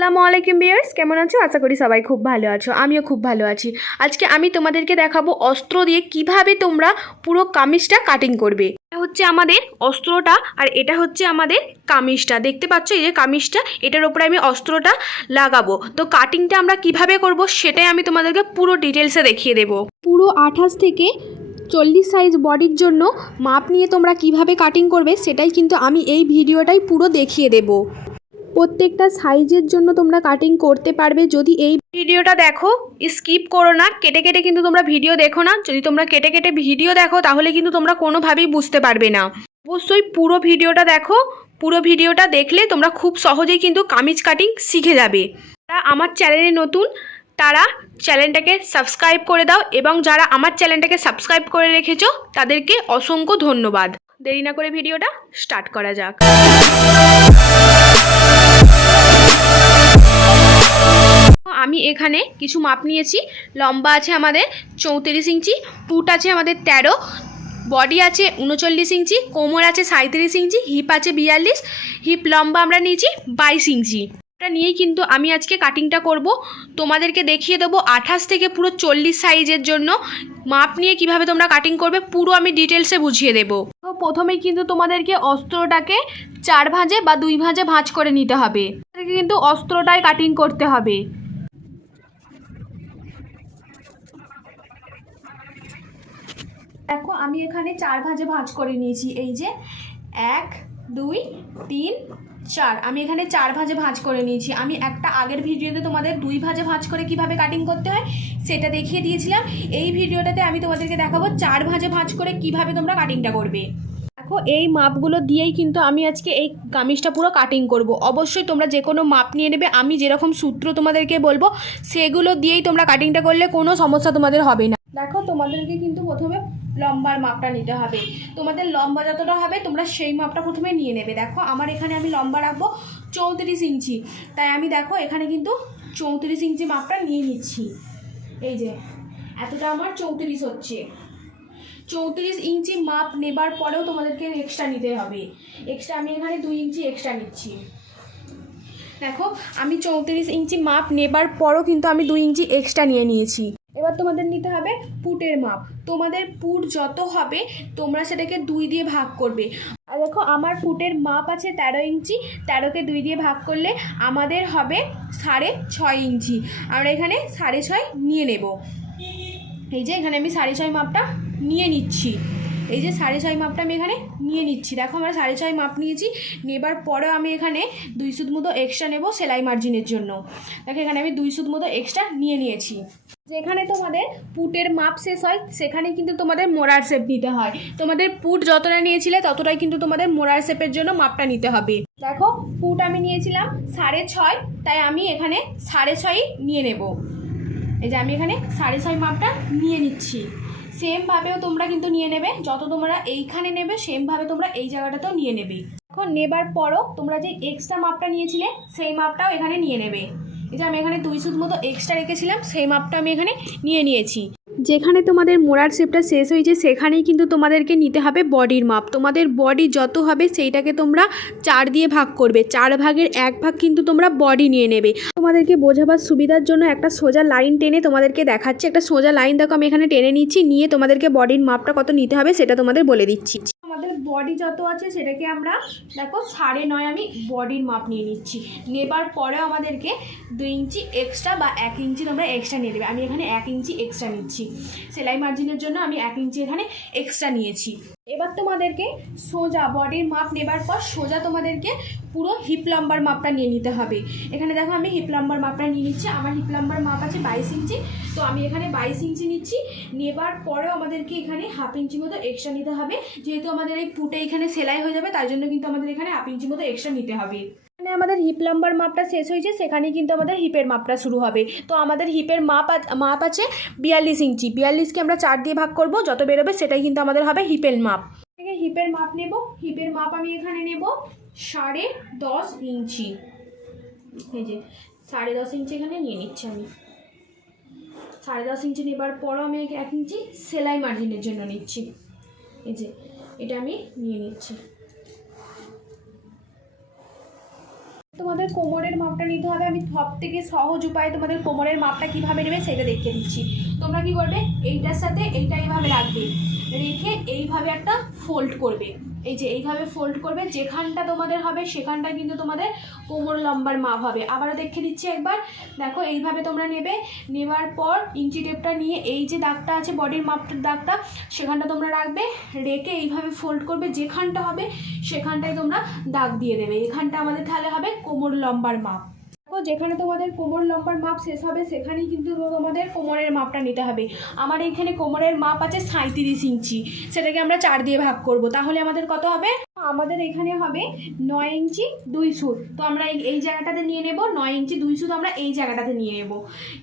আসসালামু আলাইকুম বিয়ার্স কেমন আছো? আশা করি সবাই খুব ভালো আছো, আমিও খুব ভালো আছি। আজকে আমি তোমাদেরকে দেখাবো অস্ত্র দিয়ে কীভাবে তোমরা পুরো কামিজটা কাটিং করবে। এটা হচ্ছে আমাদের অস্ত্রটা আর এটা হচ্ছে আমাদের কামিজটা। দেখতে পাচ্ছ এই যে কামিজটা, এটার উপরে আমি অস্ত্রটা লাগাবো। তো কাটিংটা আমরা কীভাবে করব সেটাই আমি তোমাদেরকে পুরো ডিটেলসে দেখিয়ে দেবো। পুরো আঠাশ থেকে চল্লিশ সাইজ বডির জন্য মাপ নিয়ে তোমরা কীভাবে কাটিং করবে সেটাই কিন্তু আমি এই ভিডিওটাই পুরো দেখিয়ে দেবো। প্রত্যেকটা সাইজের জন্য তোমরা কাটিং করতে পারবে। যদি এই ভিডিওটা দেখো স্কিপ করো না। কেটে কেটে কিন্তু তোমরা ভিডিও দেখো না। যদি তোমরা কেটে কেটে ভিডিও দেখো, তাহলে কিন্তু তোমরা কোনোভাবেই বুঝতে পারবে না। অবশ্যই পুরো ভিডিওটা দেখো। পুরো ভিডিওটা দেখলে তোমরা খুব সহজেই কিন্তু কামিজ কাটিং শিখে যাবে। আমার চ্যানেলে নতুন, তারা চ্যানেলটাকে সাবস্ক্রাইব করে দাও এবং যারা আমার চ্যানেলটাকে সাবস্ক্রাইব করে রেখেছো, তাদেরকে অসংখ্য ধন্যবাদ। দেরি না করে ভিডিওটা স্টার্ট করা যাক। আমি এখানে কিছু মাপ নিয়েছি। লম্বা আছে আমাদের চৌত্রিশ ইঞ্চি, পুট আছে আমাদের তেরো, বডি আছে উনচল্লিশ ইঞ্চি, কোমর আছে সাঁত্রিশ ইঞ্চি, হিপ আছে বিয়াল্লিশ, হিপ লম্বা আমরা নিয়েছি বাইশ ইঞ্চি। এটা নিয়েই কিন্তু আমি আজকে কাটিংটা করব। তোমাদেরকে দেখিয়ে দেবো আঠাশ থেকে পুরো চল্লিশ সাইজের জন্য। মাপ নিয়ে কীভাবে তোমরা কাটিং করবে পুরো আমি ডিটেলসে বুঝিয়ে দেবো। তো প্রথমেই কিন্তু তোমাদেরকে অস্ত্রটাকে চার ভাঁজে বা দুই ভাঁজে ভাঁজ করে নিতে হবে। কিন্তু অস্ত্রটাই কাটিং করতে হবে। দেখো, আমি এখানে চার ভাঁজে ভাঁজ করে নিয়েছি। এই যে এক, দুই, তিন, চার। আমি এখানে চার ভাঁজে ভাঁজ করে নিয়েছি। আমি একটা আগের ভিডিওতে তোমাদের দুই ভাঁজে ভাঁজ করে কীভাবে কাটিং করতে হয় সেটা দেখিয়ে দিয়েছিলাম। এই ভিডিওটাতে আমি তোমাদেরকে দেখাবো চার ভাঁজে ভাঁজ করে কীভাবে তোমরা কাটিংটা করবে। দেখো, এই মাপগুলো দিয়েই কিন্তু আমি আজকে এই কামিজটা পুরো কাটিং করব। অবশ্যই তোমরা যে কোনো মাপ নিয়ে নেবে। আমি যেরকম সূত্র তোমাদেরকে বলব, সেগুলো দিয়েই তোমরা কাটিংটা করলে কোনো সমস্যা তোমাদের হবে না। দেখো, তোমাদেরকে কিন্তু প্রথমে লম্বার মাপটা নিতে হবে। তোমাদের লম্বা যতটা হবে, তোমরা সেই মাপটা প্রথমে নিয়ে নেবে। দেখো, আমার এখানে আমি লম্বা রাখব চৌত্রিশ ইঞ্চি। তাই আমি দেখো, এখানে কিন্তু চৌত্রিশ ইঞ্চি মাপটা নিয়ে নিচ্ছি। এই যে, এতটা আমার চৌত্রিশ হচ্ছে। চৌত্রিশ ইঞ্চি মাপ নেবার পরেও তোমাদেরকে এক্সট্রা নিতে হবে। এক্সট্রা আমি এখানে দুই ইঞ্চি এক্সট্রা নিচ্ছি। দেখো, আমি চৌত্রিশ ইঞ্চি মাপ নেবার পরও কিন্তু আমি দুই ইঞ্চি এক্সট্রা নিয়ে নিয়েছি। এবার তোমাদের নিতে হবে পুটের মাপ। তোমাদের পুট যত হবে, তোমরা সেটাকে দুই দিয়ে ভাগ করবে। আর দেখো, আমার পুটের মাপ আছে তেরো ইঞ্চি, তেরোকে দুই দিয়ে ভাগ করলে আমাদের হবে সাড়ে ছয় ইঞ্চি। আমরা এখানে সাড়ে ছয় নিয়ে নেব। এই যে, এখানে আমি সাড়ে ছয় মাপটা নিয়ে নিচ্ছি। এই যে, সাড়ে ছয় মাপটা আমি এখানে নিয়ে নিচ্ছি। দেখো, আমরা সাড়ে ছয় মাপ নিয়েছি। নেবার পরেও আমি এখানে দুই সুদ মতো এক্সট্রা নেব সেলাই মার্জিনের জন্য। দেখো, এখানে আমি দুই সুদ মতো এক্সট্রা নিয়ে নিয়েছি। যেখানে তোমাদের পুটের মাপ শেষ হয় সেখানে কিন্তু তোমাদের মোড়ার শেপ নিতে হয়। তোমাদের পুট যতটা নিয়েছিলে ততটাই কিন্তু তোমাদের মোড়ার শেপের জন্য মাপটা নিতে হবে। দেখো, পুট আমি নিয়েছিলাম সাড়ে ছয়, তাই আমি এখানে সাড়ে ছয়ই নিয়ে নেব। এই যে আমি এখানে সাড়ে ছয় মাপটা নিয়ে নিচ্ছি। সেমভাবেও তোমরা কিন্তু নিয়ে নেবে, যত তোমরা এইখানে নেবে, সেমভাবে তোমরা এই জায়গাটাতেও নিয়ে নেবে। এখন নেবার পরও তোমরা যে এক্সট্রা মাপটা নিয়েছিলে, সেই মাপটাও এখানে নিয়ে নেবে। এই যে আমি এখানে দুই সুদ মতো এক্সট্রা রেখেছিলাম, সেই মাপটা আমি এখানে নিয়ে নিয়েছি। যেখানে তোমাদের মোড়ার শেপটা শেষ হয়েছে, সেখানেই কিন্তু তোমাদেরকে নিতে হবে বডির মাপ। তোমাদের বডি যত হবে, সেইটাকে তোমরা চার দিয়ে ভাগ করবে। চার ভাগের এক ভাগ কিন্তু তোমরা বডি নিয়ে নেবে। তোমাদেরকে বোঝাবার সুবিধার জন্য একটা সোজা লাইন টেনে তোমাদেরকে দেখাচ্ছি। একটা সোজা লাইন দেখো, আমি এখানে টেনে নিচ্ছি। নিয়ে তোমাদেরকে বডির মাপটা কত নিতে হবে, সেটা তোমাদের বলে দিচ্ছি। আমাদের বডি যত আছে সেটাকে আমরা দেখো সাড়ে নয় আমি বডির মাপ নিয়ে নিচ্ছি। নেবার পরেও আমাদেরকে দুই ইঞ্চি এক্সট্রা বা এক ইঞ্চি তোমরা এক্সট্রা নিয়ে দেবে আমি এখানে এক ইঞ্চি এক্সট্রা নিচ্ছি। সেলাই মার্জিনের জন্য আমি এক ইঞ্চি এখানে এক্সট্রা নিয়েছি। এবার তোমাদেরকে সোজা বডির মাপ নেবার পর সোজা তোমাদেরকে পুরো হিপ লম্বার মাপটা নিয়ে নিতে হবে। এখানে দেখো আমি হিপ লম্বার মাপটা নিয়ে নিচ্ছি, আমার হিপ লম্বার মাপ আছে বাইশ ইঞ্চি। তো আমি এখানে বাইশ ইঞ্চি নিচ্ছি, নেবার পরেও আমাদেরকে এখানে হাফ ইঞ্চি মতো এক্সট্রা নিতে হবে। যেহেতু আমাদের এই পুটে এখানে সেলাই হয়ে যাবে, তার জন্য কিন্তু আমাদের এখানে হাফ ইঞ্চি মতো এক্সট্রা নিতে হবে। এখানে আমাদের হিপ লম্বার মাপটা শেষ হয়েছে, সেখানে কিন্তু আমাদের হিপের মাপটা শুরু হবে। তো আমাদের হিপের মাপ মাপ আছে বিয়াল্লিশ ইঞ্চি। বিয়াল্লিশকে আমরা চার দিয়ে ভাগ করব, যত বেরোবে সেটাই কিন্তু আমাদের হবে হিপের মাপ হিপের মাপ নেব হিপের মাপ আমি এখানে নেব। সাড়ে দশ ইঞ্চি। এই যে, সাড়ে দশ ইঞ্চি এখানে নিয়ে নিচ্ছি আমি। সাড়ে দশ ইঞ্চি নেবার পরও আমি এক ইঞ্চি সেলাই মার্জিনের জন্য নিচ্ছি। এই যে, এটা আমি নিয়ে নিচ্ছি। তোমাদের কোমরের মাপটা নিতে হবে। আমি সব থেকে সহজ উপায়ে তোমাদের কোমরের মাপটা কীভাবে নেবে সেটা দেখিয়ে দিচ্ছি। তোমরা কি করবে? এইটার সাথে এইটা এইভাবে রাখবে। রেখে এইভাবে একটা ফোল্ড করবে। এই যে এইভাবে ফোল্ড করবে, যেখানটা তোমাদের হবে সেখানটা কিন্তু তোমাদের কোমর লম্বার মাপ হবে। আবারও দেখে দিচ্ছি একবার। দেখো, এইভাবে তোমরা নেবে। নেবার পর ইঞ্চি টেপটা নিয়ে এই যে দাগটা আছে বডির মাপটার দাগটা, সেখানটা তোমরা রাখবে। রেখে এইভাবে ফোল্ড করবে, যেখানটা হবে সেখানটায় তোমরা দাগ দিয়ে দেবে। এখানটা আমাদের তাহলে হবে কোমর লম্বার মাপ। যেখানে তোমাদের কোমর লম্বার মাপ শেষ হবে, সেখানেই কিন্তু তোমাদের কোমরের মাপটা নিতে হবে। আমার এখানে কোমরের মাপ আছে সাঁত্রিশ ইঞ্চি। সেটাকে আমরা চার দিয়ে ভাগ করব। তাহলে আমাদের কত হবে? আমাদের এখানে হবে নয় ইঞ্চি দুই সুত। তো আমরা এই জায়গাটাতে নিয়ে নেব। নয় ইঞ্চি দুই সুত আমরা এই জায়গাটাতে নিয়ে নেব।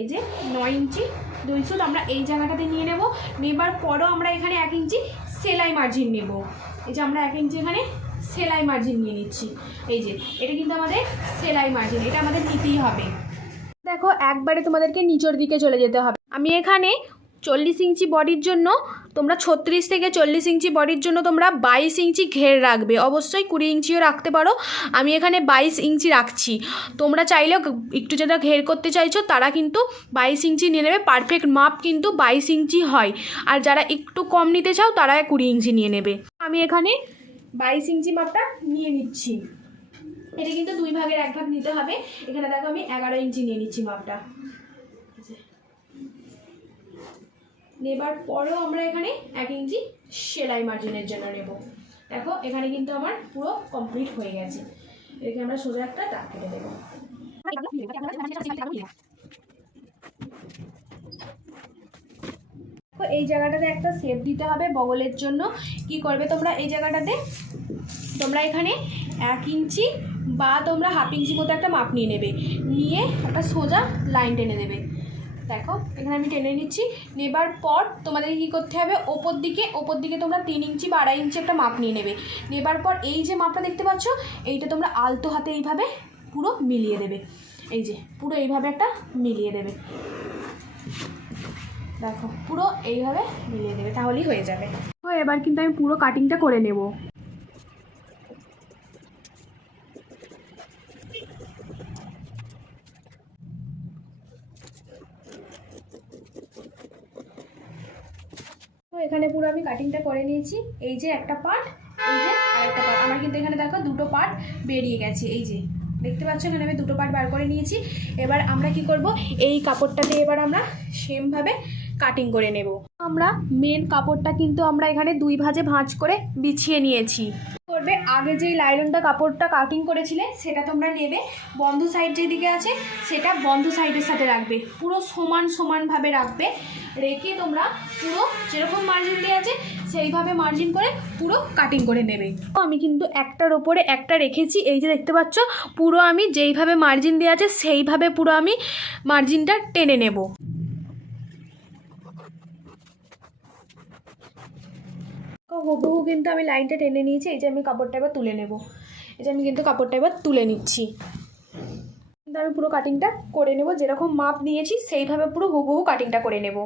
এই যে নয় ইঞ্চি দুই সুত আমরা এই জায়গাটাতে নিয়ে নেব। নেবার পরও আমরা এখানে এক ইঞ্চি সেলাই মার্জিন নেব। এই যে আমরা এক ইঞ্চি এখানে সেলাই মার্জিন নিয়ে নিচ্ছি। এই যে, এটা কিন্তু আমাদের সেলাই মার্জিন এটা আমাদের নিতেই হবে। দেখো, একবারে তোমাদেরকে নিচের দিকে চলে যেতে হবে। আমি এখানে চল্লিশ ইঞ্চি বডির জন্য, তোমরা ছত্রিশ থেকে চল্লিশ ইঞ্চি বডির জন্য তোমরা বাইশ ইঞ্চি ঘের রাখবে। অবশ্যই কুড়ি ইঞ্চিও রাখতে পারো। আমি এখানে বাইশ ইঞ্চি রাখছি। তোমরা চাইলেও একটু যারা ঘের করতে চাইছো, তারা কিন্তু বাইশ ইঞ্চি নিয়ে নেবে। পারফেক্ট মাপ কিন্তু বাইশ ইঞ্চি হয়। আর যারা একটু কম নিতে চাও, তারা কুড়ি ইঞ্চি নিয়ে নেবে। আমি এখানে বাইশ ইঞ্চি মাপটা নিয়ে নিচ্ছি। এটা কিন্তু দুই ভাগের এক ভাগ নিতে হবে। এখানে দেখো আমি এগারো ইঞ্চি নিয়ে নিচ্ছি মাপটা। নেবার পরেও আমরা এখানে এক ইঞ্চি সেলাই মার্জিনের জন্য নেব। দেখো, এখানে কিন্তু আমার পুরো কমপ্লিট হয়ে গেছে। এটাকে আমরা সোজা একটা দাগ কেটে দেবো। এই জায়গাটাতে একটা শেপ দিতে হবে বগলের জন্য। কি করবে তোমরা? এই জায়গাটাতে তোমরা এখানে এক ইঞ্চি বা তোমরা হাফ ইঞ্চি মতো একটা মাপ নিয়ে নেবে। নিয়ে একটা সোজা লাইন টেনে দেবে দেখো, এখানে আমি টেনে নিচ্ছি। নেবার পর তোমাদের কী করতে হবে? ওপর দিকে ওপর দিকে তোমরা তিন ইঞ্চি বা আড়াই ইঞ্চি একটা মাপ নিয়ে নেবে। নেবার পর এই যে মাপটা দেখতে পাচ্ছ, এইটা তোমরা আলতো হাতে এইভাবে পুরো মিলিয়ে দেবে। এই যে, পুরো এইভাবে একটা মিলিয়ে দেবে। দেখো, পুরো এইভাবে মিলিয়ে দেবে, তাহলেই হয়ে যাবে। তো এবার কিন্তু আমি পুরো কাটিংটা করে নেব। এখানে পুরো আমি কাটিংটা করে নিয়েছি। এই যে একটা পার্ট এই যে আরেকটা পার্ট আমার কিন্তু এখানে দেখো দুটো পার্ট বেরিয়ে গেছে, এই যে। দেখতে পাচ্ছ, এখানে আমি দুটো পার্ট বার করে নিয়েছি। এবার আমরা কি করব? এই কাপড়টা দিয়ে এবার আমরা সেমভাবে কাটিং করে নেব। আমরা মেন কাপড়টা কিন্তু আমরা এখানে দুই ভাজে ভাঁজ করে বিছিয়ে নিয়েছি। করবে। আগে যেই লাইলনটা, কাপড়টা কাটিং করেছিলে, সেটা তোমরা নেবে। বন্ধ সাইড যেদিকে আছে, সেটা বন্ধ সাইডের সাথে রাখবে। পুরো সমান সমানভাবে রাখবে। রেখে তোমরা পুরো যেরকম মার্জিন দেওয়া আছে, সেইভাবে মার্জিন করে পুরো কাটিং করে নেবে। আমি কিন্তু একটার ওপরে একটা রেখেছি। এই যে দেখতে পাচ্ছ, পুরো আমি যেইভাবে মার্জিন দেওয়া আছে, সেইভাবে পুরো আমি মার্জিনটা টেনে নেব। হুবহু কিন্তু আমি লাইনটা টেনে নিয়েছি, এই যে আমি কাপড়টা এবার তুলে নেব। এই যে আমি কিন্তু কাপড়টা এবার তুলে নিচ্ছি। কিন্তু আমি পুরো কাটিংটা করে নেব, যেরকম মাপ নিয়েছি, সেইভাবে পুরো হুবহু কাটিংটা করে নেব।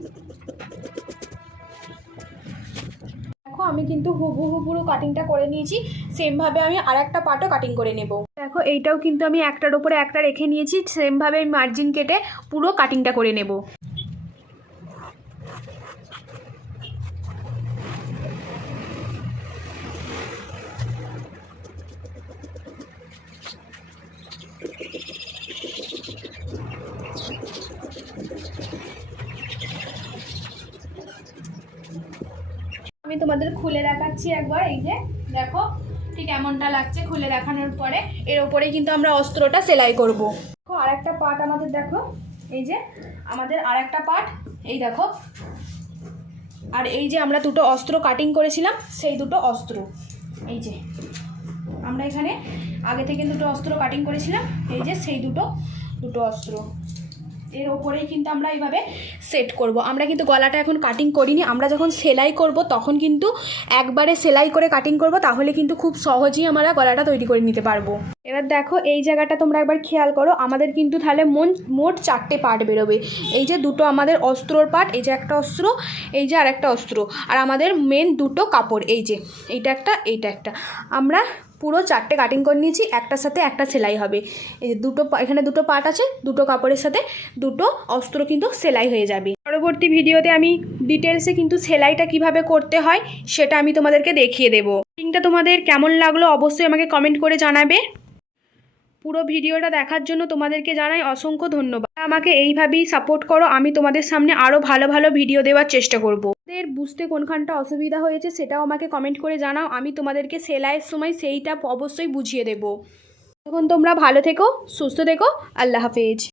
দেখো আমি কিন্তু হুবহু পুরো কাটিংটা করে নিয়েছি। সেমভাবে আমি আর একটা পাটও কাটিং করে নেব। দেখো, এইটাও কিন্তু আমি একটার উপরে একটা রেখে নিয়েছি। সেমভাবে মার্জিন কেটে পুরো কাটিংটা করে নেব। তোমাদের খুলে দেখাচ্ছি একবার, এই যে, দেখো ঠিক এমনটা লাগছে খুলে দেখানোর পরে। এর ওপরেই কিন্তু আমরা অস্ত্রটা সেলাই করব। আর একটা পার্ট আমাদের, দেখো, এই যে, আমাদের আর একটা পার্ট এই দেখো। আর এই যে আমরা দুটো অস্ত্র কাটিং করেছিলাম, সেই দুটো অস্ত্র। এই যে, আমরা এখানে আগে থেকে দুটো অস্ত্র কাটিং করেছিলাম, এই যে, সেই দুটো দুটো অস্ত্র। এর ওপরেই কিন্তু আমরা এইভাবে সেট করব। আমরা কিন্তু গলাটা এখন কাটিং করিনি, আমরা যখন সেলাই করব তখন কিন্তু একবারে সেলাই করে কাটিং করব, তাহলে কিন্তু খুব সহজেই আমরা গলাটা তৈরি করে নিতে পারব। এবার দেখো, এই জায়গাটা তোমরা একবার খেয়াল করো, আমাদের কিন্তু তাহলে মন, মোট চারটে পার্ট বেরোবে। এই যে দুটো আমাদের অস্ত্রর পার্ট এই যে একটা অস্ত্র, এই যে আর একটা অস্ত্র। আর আমাদের মেন দুটো কাপড়, এই যে, এইটা একটা এইটা একটা। আমরা পুরো চারটে কাটিং করে নিয়েছি একটার সাথে একটা সেলাই হবে। দুটো এখানে দুটো পার্ট আছে, দুটো কাপড়ের সাথে, দুটো অস্ত্র কিন্তু সেলাই হয়ে যাবে। পরবর্তী ভিডিওতে আমি ডিটেলসে কিন্তু সেলাইটা কীভাবে করতে হয়, সেটা আমি তোমাদেরকে দেখিয়ে দেবো। কাটিংটা তোমাদের কেমন লাগল অবশ্যই আমাকে কমেন্ট করে জানাবে। পুরো ভিডিওটা দেখার জন্য তোমাদেরকে জানাই অসংখ্য ধন্যবাদ। আমাকে এইভাবেই সাপোর্ট করো, আমি তোমাদের সামনে আরও ভালো ভালো ভিডিও দেওয়ার চেষ্টা করব। তোমাদের বুঝতে কোনখানটা অসুবিধা হয়েছে সেটাও আমাকে কমেন্ট করে জানাও, আমি তোমাদেরকে সেলাইয়ের সময় সেইটা অবশ্যই বুঝিয়ে দেবো। তখন তোমরা ভালো থেকো, সুস্থ থেকো, আল্লাহ হাফেজ।